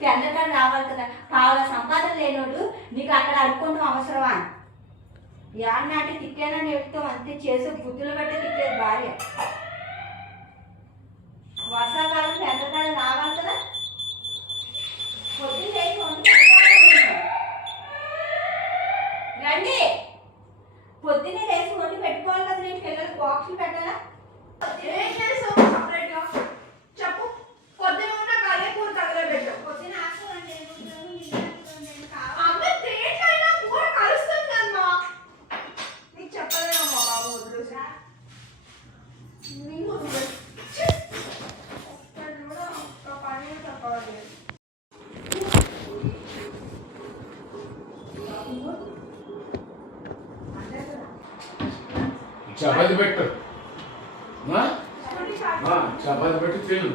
పెందకాడ రావాలి కదా, కావాల సంపాదన లేనోడు నీకు అక్కడ అనుకోవడం అవసరమా? యాన్నాటి తిట్టానని చెప్తాం అంతే, చేసే బుద్ధులు బట్టే తిట్టేది భార్య. వర్షాకాలం పెందకాడ రావాలి కదా, పొద్దున్న లేచి రండి, పొద్దున్నే లేచి వండి పెట్టుకోవాలి కదా, నేను పిల్లలకు బాక్సులు పెట్టాలా? చెప్పు. పొద్దున ఉన్న కదే కూర తగలబెట్టు. పొద్దున్న ఆసుకోండి అమ్మ దేంట్లైనా కూర కలుస్తుంది అమ్మా. నీకు చెప్పలేదమ్మా బాబు, వదిలేసా. నీకు ఒక్క పని చెప్పలేదు. చపాతి పెట్టు, చపాతి పెట్టి తిను.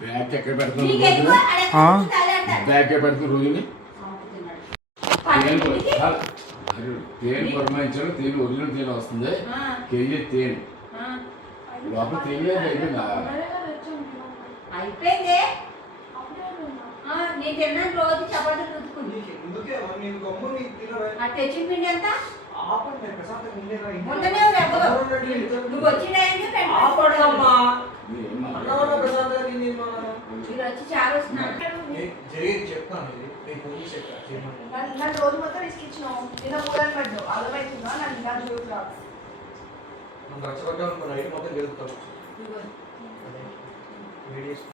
బ్యాగ్ ఎక్కడ పెడుతుంది, బ్యాగ్ ఎక్కడ పెడుతుంది రోజుని తేనె పురమాయించారు. తేనె ఒరిజినల్ తేనె వస్తుంది, కేజీ తేనె లోపల తేనె అయిపోయిందా? అయిపోయింది. నేను తిన్నాను రోజు చపాతీ రుద్దుకుంది. తెచ్చిన పిండి ఎంత ఉండనే నువ్వు వచ్చి మీరు వచ్చి చాలా వస్తున్నాను. నన్ను రోజు మొత్తం ఇసుకిచ్చినావు, నిన్న కూరని పడ్డావు, అర్థమవుతుందా? నన్ను ఇలా చూపు రాదు. మొత్తం